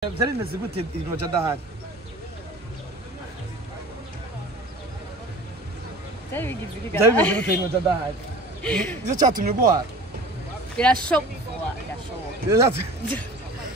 Byari bimeze gute Roja adahari? Byari bimeze gute Roja adahari? Nicyo cyatumye guhara. Birashoboka.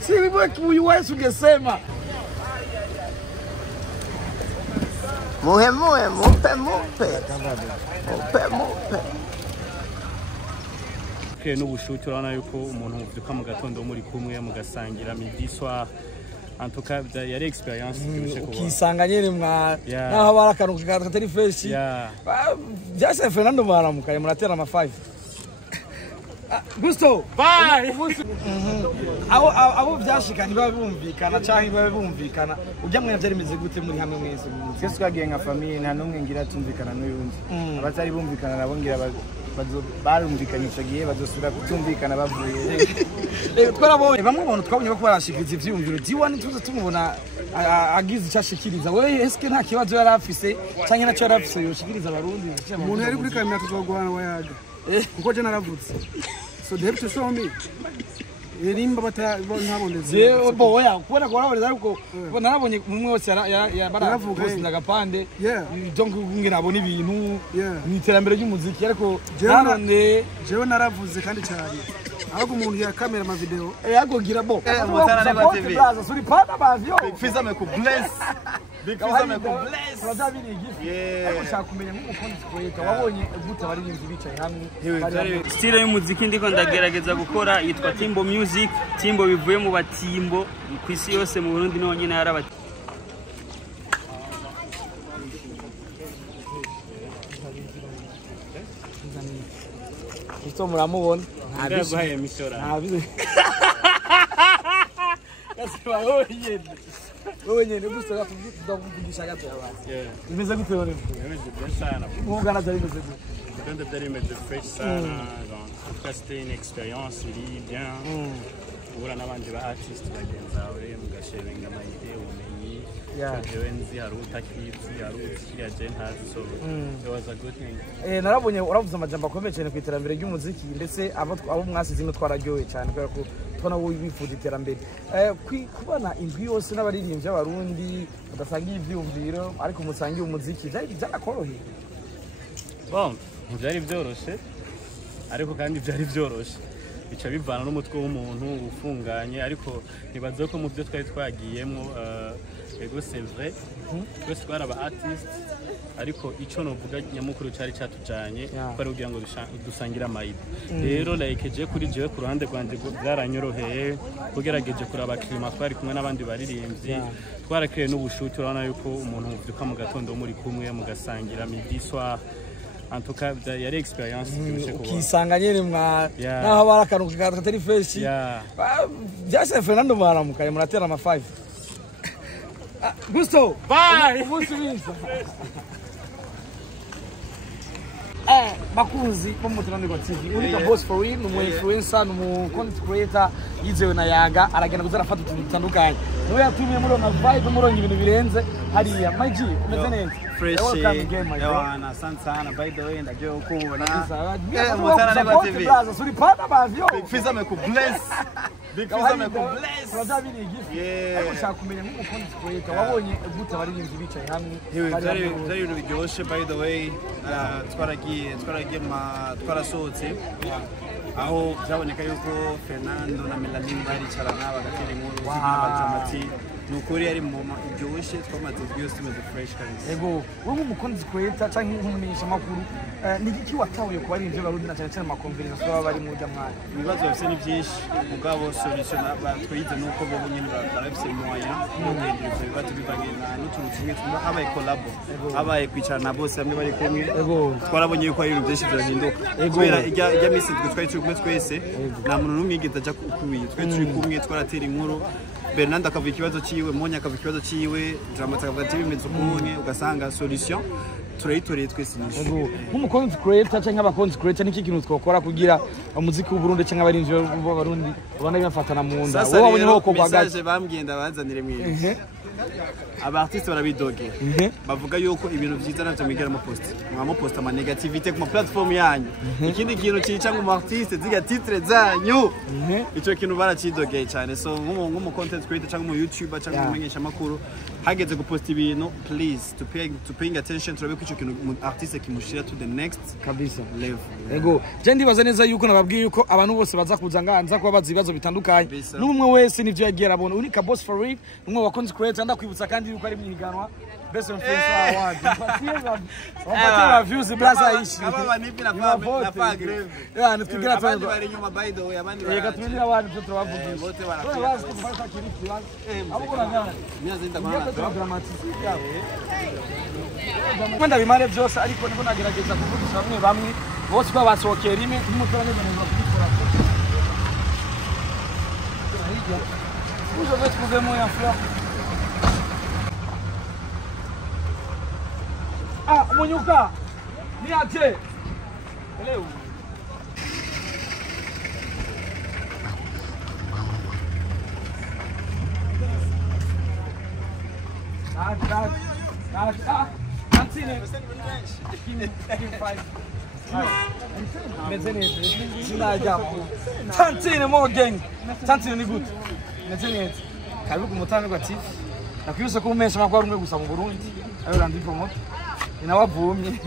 Si uyu wese ugesema. Mupe. N'ubushuti urabona yuko umuntu uvyuka mu gatondo muri kumwe mugasangira midi soir en tout cas yari experience byose kuba Ukisanga nyene mwa naho barakanuka katari fresh byase Fernando baramukaye muratera ama 5 Gusto bye abo byashikanye babumvikana cyangwa babumvikana ujya mwe byari bimeze gute muri hamwe mwese twese twagiye nka famille nta numwe ngira tumvikana n'uyundi abatari bumvikana nabo ngira barumvikanye icyo gihe bazosubira kutumvikana bavuye twarabonye bamwe abantu twabonye ko barashikiriza ivyumviro diwan tuze tumubona agize icashikiriza we eske nta kibazo yari afise cyangwa nacyo yari afise yoshikiriza abarundi umuntu yari kuri kamera tuzogwana wayaga kuko je naravutse so they have to show me Erimba bataboneze je boya kubona ko baraboneza ariko narabonye umwe wese baravuga agapande donc ngira abona ibintu ni iterambere ry'umuziki ariko narone jewe naravuze kandi cyane ahubwo umuntu ya kamera ama video yagogira bo mutana na TV suri pana bavyo fiza me ku bless Big Fiza me ku bless Roja biri gift ariko shaka kumenya nk'umukozi kweta wabonye gute bari binzi bicaye hamwe style y'umuziki ndiko ndagerageza gukora yitwa Timbo Music Timbo bivuye mu batimbo ku isi yose mu Burundi no nyine yarabati Isto muramubona ntabibaye mishora ntabize Kasiba Oye, gusto la kuvugisha gato yabaye. Imeze gute rero? Imeze sana. Mugana zari imeze gute? Kandi byari imeze fresh sana, donc c'était une expérience bien. Ura n'abandi ba artist bagenzawe mugasharinga ama idea umenyi. Jewe nzi haruta kizi haruti ya Jenhazi so it was a good thing. Narabonye uravuze amajambo akomeye cyane ku iterambere ry'umuziki ndetse abo mwasize no twararyoye cyane kubera ko twana wo bifuza iterambere kubana indwi yose n'abaririmbyi b'abarundi udasangiye ivyumviro ariko musangiye umuziki byakoroheye bon byari byoroshe ariko kandi byari byoroshe bica bivana n'umutwe w'umuntu ufunganye ariko nibaze ko mu byo twari twagiyemo ego c'est vrai twese twari aba artist ariko ico novuga nyamukuru cyari cyatujanye ko ari kugira ngo dusangira amayidi rero like je kuri jewe ku ruhande rwanje byaranyoroheye kugerageje kuraba klima twari kumwe n'abandi baririmbyi twarakeye n'ubushuti urabona yuko umuntu uvyuka mu gatondo muri kumwe mugasangira midi soir en tout cas yari experience byose kuba ukisanga nyene mwa naho barakanuka katari fresh byase Fernando baramukaye muratera ama 5 Gusto bye umunsi wiza bakunzi bo mu Tunanirwa TV uri ka boss for real numu influencer numu content creator yizewe na Yaga aragenda kuzarafata utuntu dutandukanye niwe yatumiye muri na vibe murongo ibintu birenze hariya Maji umeze neza fresh yawana asante sana by the way ndaje ukubona mutana na TV suri pana bavyo Big Fiza me ku bless Big Fiza me ku bless Roja biri gift ariko shaka kumenya nk'umukozi kweta wabonye gute baririmbyi bicaye hamwe byari ibintu biryoshe by the way twaragiye twarasohotse aho byaboneka yuko Fernando na Melanie baricarana bagatera inkuru z'abajamati nukuri ari mu iryoshe twamaze byose tumeze fresh kandi ego wowe umukozi kweta canke nk'umumenyesha makuru ni iki watahuye ku barinzi b'abarundi na cyane cyane mu conference baba bari mu jamwari ibibazo bafite ni byinshi mugabo solution batwize nuko bo nyine barafise moya n'ugendera ibibazo bivanye n'utuntu tumwe habaye collab habaye kwicarana bose bamwe bari kumwe twarabonye yuko ari ibintu byinshi byahinduka kubera ijya misi twari turi kumwe twese nta muntu n'umwe yigeze aja kukubiye twari turi kumwe twaratera inkuru Bernard akavuga ikibazo ciwe Monya akavuga ikibazo ciwe Drama akavuga ati bimeze ukunye ugasanga solution turayitoreye twese nyinshi nk'umukonzi creator cyangwa abakonzi creator niki kintu twakora kugira umuziki w'Uburundi cyangwa abarinzi b'Abarundi ubona bifatana mu nda wowe wabonye hoko message bambwiye ndabazanire mwiye aba artiste barabidogera bavuga yuko ibintu byiza navyo mwigera mu post mwamo post ama negativité ku platform yanyu ikindi kintu cica mu artiste ziga titre zanyu ico kintu baracidogeye cyane so nk'umu content creator cyangwa mu YouTuber cyangwa mu menyesha makuru hageze gupost ibintu please to paying attention turabe ko ico kintu artiste kimushira to the next kabisa level yego je ndibaza neza yuko nababwiye yuko abantu bose baza kuza nganza kuba bazi ibibazo bitandukanye n'umwe wese nivyo yagiye arabona unika boss for it umwe wa content creator ndakwibutsa kandi yuko ari mwiganwa best influencer award wapatia views blaza ishi kama banipi na pa grave nitugira abandi bari nyuma by the way abandi bari tumira abantu tu turabavugisha bote bana wazi kufanya kiriki abo kuna ngana myaza ndakwana dramatisiki yabo kwenda bimare byose ariko niko nagerageza kuvugisha bamwe bose kwa basohokera rimwe n'umutwe neza neza kubikora ujo vetu kuvemo ya fla Munyuka ni aje leo Tantine more gang. Tantine ni good. Mezenete. Karibu kumutana kwa TV. Nakwibutsa ko umesha makwa rumwe gusa mu Burundi. Ayo randi promote. Inawavumye.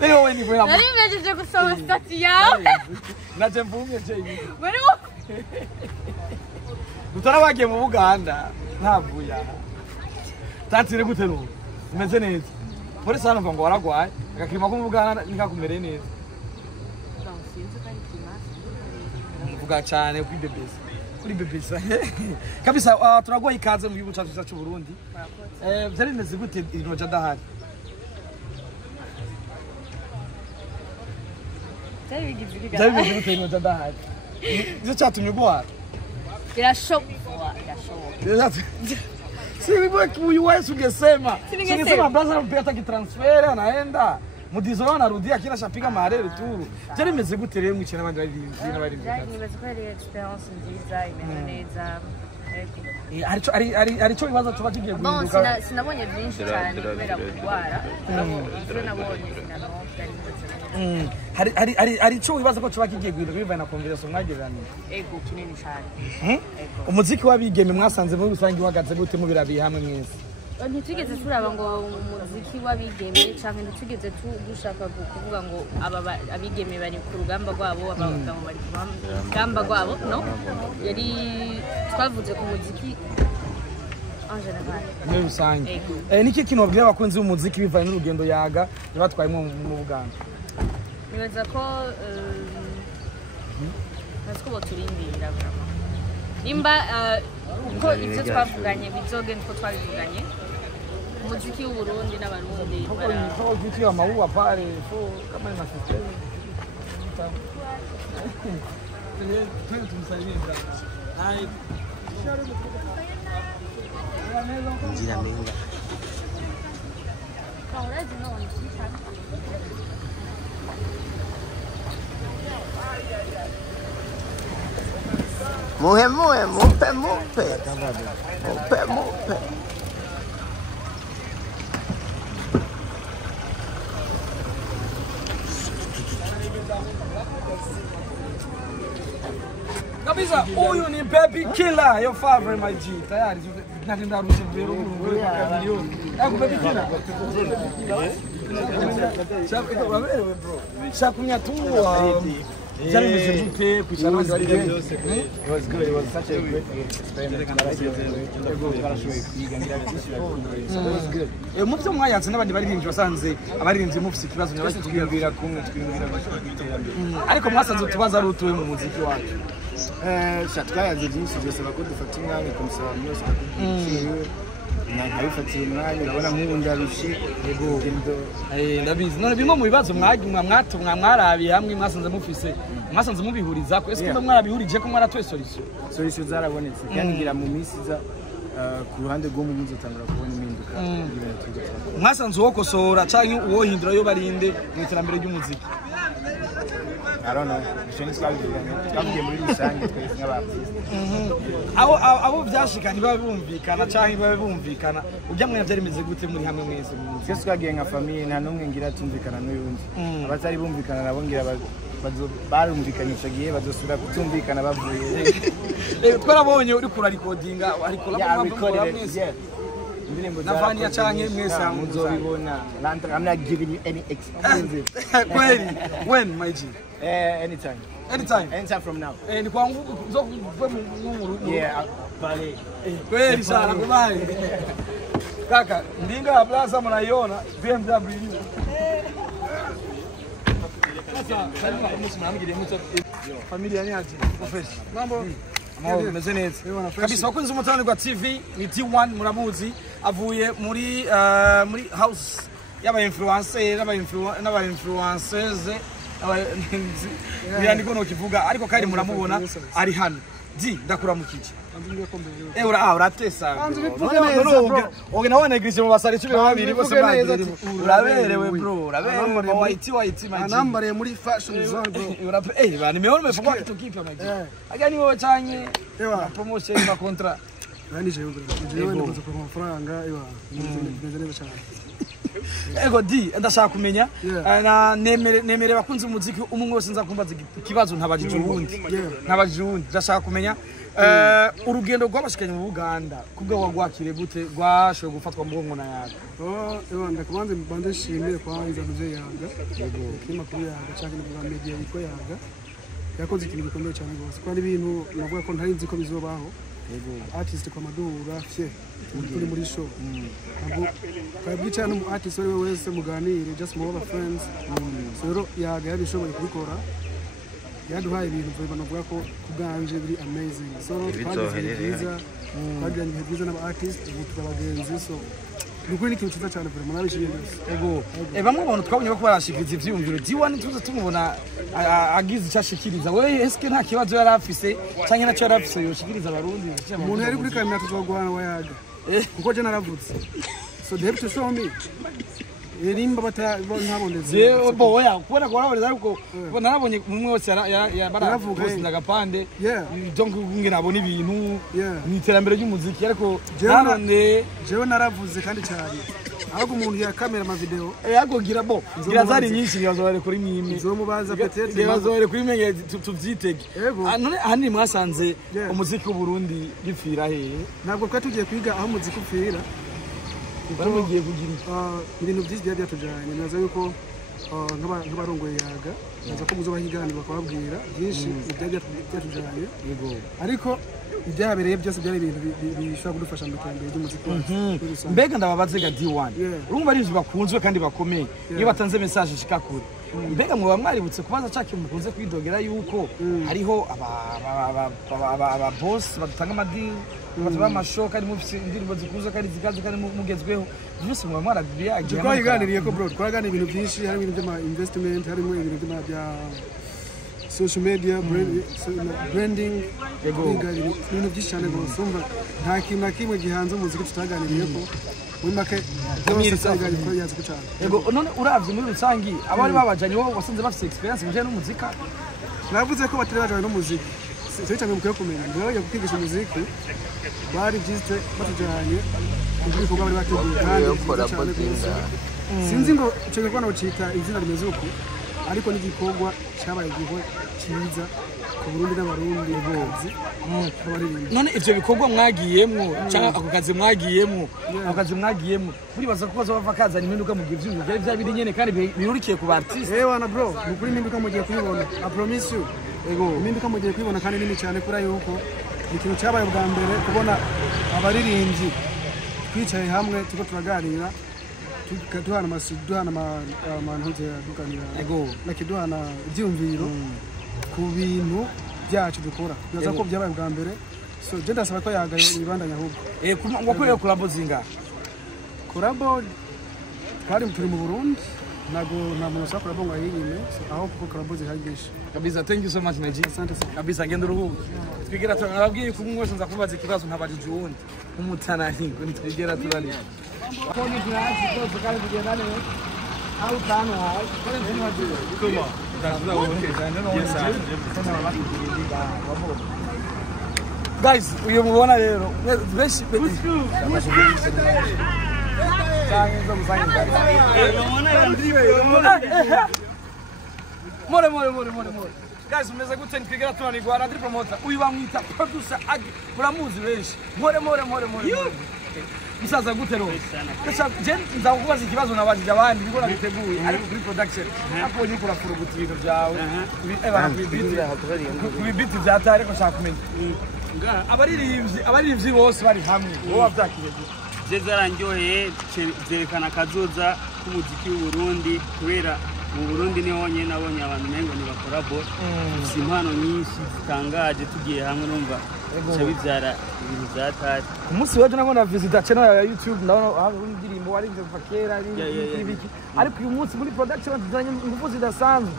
Leo wewe ni bwana. Nari mwejeje gusoma stati yawe. Naje mvumye je ibi. Bari Utarabagiye mu Buganda. Ntavuya. Tantine gute no. Umeze neza. Muri sana ngo waragwaye. Agakirima ko mu Buganda nikakumereye neza. Mvuga cyane kuri bebesa. Kuri bebesa. Kabisa turagwa ikaze mu gihugu cyacu cy'u Burundi. Byari bimeze gute inoja dahari? Byari bigize Byari bimeze gute inoja dahari? Icyo cyatumye ugwara. Birashoboka. Si wewe kuiweza ungesema. Singesema brother mpeta kitransfer anaenda. Mudizo anarudia kila shapiga marere tu. Byari bimeze gute rero mwicana abandi bari Nibaza ko ari experience nziza imeze neza. Arico ibibazo tuba tugiye guhinduka. Bon, sinabonye byinshi cyane kubera kurwara. Ibyo nabonye Arico ibibazo ko tuba kigiye guhinduka bivaye na conversation mwagereranye. Ego kinini cyane. Umuziki wabigeme mwasanze muri rusange uhagaze gute mu birabi hamwe mwese? Ntitugeze turaba ngo umuziki w'abigeme cyangwa ntitugeze dushaka kuvuga ngo abigeme bari ku rugamba rwabo abagabo bari ku rugamba rwabo no yari twavuze ku muziki en general muri rusange niki kintu babwira abakunzi b'umuziki bivaye n'urugendo yaga yabatwayemo mu Buganda? Nibaza ko natwo turindira nimba ko ibyo twavuganye bizogenda ko twabivuganye umuziki w'Uburundi n'Abarundi vitu maua pale kama ina system Njira menga. Muhe, mupe. Mupe. Kabisa, huyu ni baby killer, your favorite my G. Tayari naenda ruhusa vero milioni. Yangu baby killer. Shakunya tu. Jari mzunguke kuchana wali it was good. It was such a great experience. Mufite mwayanze n'abandi baririmbyi basanze abaririmbyi mufite ikibazo nyabaki twiyumvira kumwe ariko mwasanze tubaza ari utuwe mu muziki wacu. Twayanze byinshi byose bako dufata umwanya kumusaba byose nkabifatiye umwanya urabona nk'ubu ndarushe yego ndabizi none bimwe mu bibazo mwarabiye hamwe mwasanze mubihuriza ko ese mwabihurije ko mwaratwe solution zarabonetse kandi ngira mu minsi za ku ruhande rwo mu muzotangura kubona impinduka y'ibintu tugakora. Mwasanze uwo kosora canke uwo hindura yo barinde mu iterambere ry'umuziki. I don't know. Twavuye muri rusange twese nk'abartiste. Abo byashikanye babumvikana canke babumvikana ujya mwe byari meze gute muri hamwe mwese mu muziki. Twese twagiye nka famille nta numwe ngira tumvikana n'uyundi. Abatari bumvikana nabo ngira barumvikanye icyo gihe bazosubira kutumvikana bavuye. Twarabonye uri kura recordinga ariko la mwese. Na Vania canke mwese muzobibona. I'm not giving you any exclusive. Kweli. When my G? Anytime. Anytime from now. Ni kwa nguvu mu rugo. Yeah, pale. Kweli sana kubali. Kaka, ndinga plaza mnaiona BMW. Familia ni aje? Professor. Mambo. Meze neza. Kabisa wakunze umutani kwa TV ni T1 muramuzi avuye muri house y'aba influencer n'aba influencers yani kono kivuga ariko kandi muramubona ari hano. Di ndakuramukije. Uratesa. Oge nawe negrise mu basari cyo babiri bose bagire. Uraberewe bro, uraberewe white man. Anambare muri fashion zone bro. Bani meona umefungwa kitu kipya maji. Agani wewe chanye. Promotion na contract. Yani je bro. Je ndoza kwa mafaranga neza neza cyane. Ego di ndashaka kumenya na nemere bakunze umuziki umwe wose nza kumbaza ikibazo ntabajije ubundi. Ntabajije ubundi ndashaka kumenya urugendo rw'abashikanye mu Buganda kubwo wagwakire gute rwashoye gufatwa mu ngo na yaga. Ndakubanze mbande shimire kwanza muje yaga. Kima kuri yaga cyangwa mu media yitwa yaga. Yakoze ikintu gikomeye cyane rwose. Kwa ibintu navuga ko ntari nzi ko bizobaho. Artist kwa madura fye turi muri show. Kabwi cyane mu artist we wese muganire just more friends. So yaga yabishoboye kubikora. Yaduhaye ibintu banavuga ko kuganje biri amazing. So twagize byiza n'aba artist tubagenzi so nukuri ni kintu cyiza cyane kuri munabishimye byose. Ego bamwe abantu twabonye ko barashikiriza ivyumviro D1 tuze tumubona agize cyashikiriza we eske nta kibazo yari afise canke nacyo yari afise yoshikiriza abarundi umuntu yari kuri kamera tuzogwana wayaga kuko je naravutse so they have to show me erimba bataboneze je boya kubona ko nabareza ariko narabonye umwe wose baravuga ndagapande donc ngira abone ibintu ni iterambere ry'umuziki ariko jewe naravuze kandi cyane ahubwo umuntu ya kamera ama video yagogira bo ngira zari nyinshi yazobare kuri mime zomubaza petete yazobare kuri menge tuvyitege none ahani mwasanze umuziki w'u Burundi gipfira hehe ntabwo twa tugiye kwiga aho umuziki upfira bamugiye kugira ibintu byinshi byatujanye naza yuko nk'abarongoye yaga naza ko muzo bahiganirwa bakababwira byinshi byatujanye ariko ibyabereye byose byari ibintu bishobora kudufasha mu iterambere ry'umuziki wacu. Mbega ndababaze ga D1 urumva ari bakunzwe kandi bakomeye iyo batanze message ishika kure mbega mwe bamwaributse kubaza caki mukunze kwidogera yuko hariho aba boss batanga amadini bataba amashow kandi mufite indirimbo zikunzwe kandi zikaze kandi mugezweho byose mwe mwarabiyagiye twaganiriye ko bro twaraganira ibintu byinshi hari ibintu by'ama investment harimo ibintu bya social media branding ibintu byinshi cyane rwose umva nta kintu na kimwe gihanze umuziki tutaganiriye ko muri make yego none uravye muri rusangi abari babajanye wowe wasanze bafite experience mu n'umuzika navuze ko batari bajanye n'umuziki cyo cyane mukwiye kumenya rero yo kwigisha umuziki bari byiste batujanye mu bikorwa bari bateguye kandi sinzi ngo icyo gikorwa bacita izina rimeze uko ariko n'igikorwa cyabaye igihe cyiza ku Burundi n'abarundi bose none ivyo bikorwa mwagiyemwo cyangwa ako kazi mwagiyemwo muribaza ko bazova kazana impinduka mu gihe vy'ibintu byari byabiri nyene kandi birurikiye ku artist wana bro nukuri impinduka mugiye kubibona I promise you impinduka mugiye kubibona kandi nini cyane kuri yuko ikintu cyabaye bwa mbere kubona abaririmbyi twicaye hamwe tuko turaganira duhana amantu dukanira nakiduhana ibyumviro ku bintu byacu dukora naza ko byabaye bwa mbere so je ndasaba ko yagaye ibandanya ahubwo wakoreye collabo zinga collabo kandi turi mu Burundi nta muntu ushaka collabo ngo ayiyime aho kuko collabo zihagisha kabisa. Thank you so much Meji, asante sana kabisa. Ngendo ruhuko twigira turababwiye ko umwe wese nza kubaza ikibazo ntabajije uwundi umutananirwa ntitwigera turarira konye kirasi kose kandi kugenda neza au tano hai Comment? guys uyu mubona rero benshi more guys umeze gute nitwigera tunanirwa na promoter uyu bamwita producer agi muramuzi benshi more musaza gute ro je nzakubaza ikibazo nabajije abandi biko nabiteguye ariko kuri production hapo ni kura kuruguta ibintu byawe kubibiti byata ariko shaka kumenya abaririmbyi bose bari hamwe wowe wabyakiriye je zarandyoheye zerekana kazoza k'umuziki w'u Burundi kubera mu Burundi ni honyine nabonye abantu mengo ni bakora bo impano nyinshi zitangaje tugiye hamwe numva bibyara ibintu byatari ku munsi waje nabona visita channel ya YouTube ndabona indirimbo wari byo fakera ibiki ariko uyu munsi muri production tuzanye ingufu zidasanzwe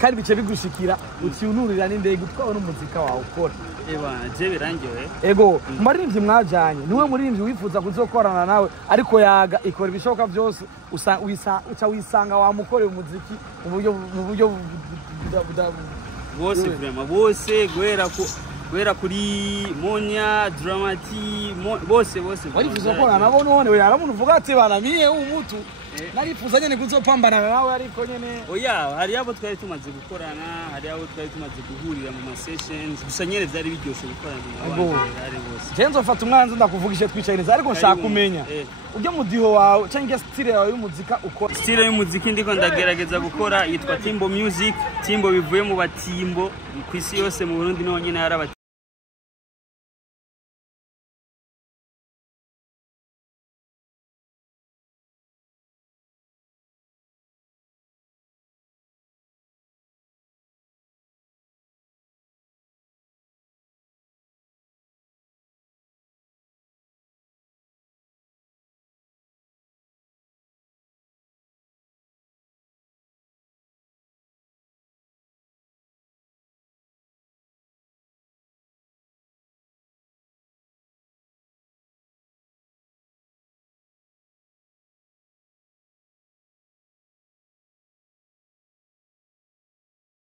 kandi bice bigushikira ucyunurira n'indege utwawe n'umuzika wawe ukora je birangyohe ego maririmbyi mwajanye niwe muririmbyi wifuza kuzokorana nawe ariko yaga ikora ibishoboka byose uca wisanga wamukorera umuziki mu buryo bose vraiment bose guhera kuri Monya Dramati bose warifuza gukorana nabo none we yaramuntu uvuga ati banamiye umutu narifuza nyene kuzopambana nawe ariko nyene oya hari abo twari tumaze gukorana hari abo twari tumaze guhurira mu ma sessions gusa nyene byari biryoshe gukorana n'abandi bose je nzofata umwanzi ndakuvugishe twicaririza ariko nshaka kumenya ujya mudiho wawe cyangwa style yawe y'umuzika ukora style y'umuziki ndiko ndagerageza gukora yitwa Timbo Music Timbo bivuye mu batimbo ku isi yose mu Burundi no nyene hari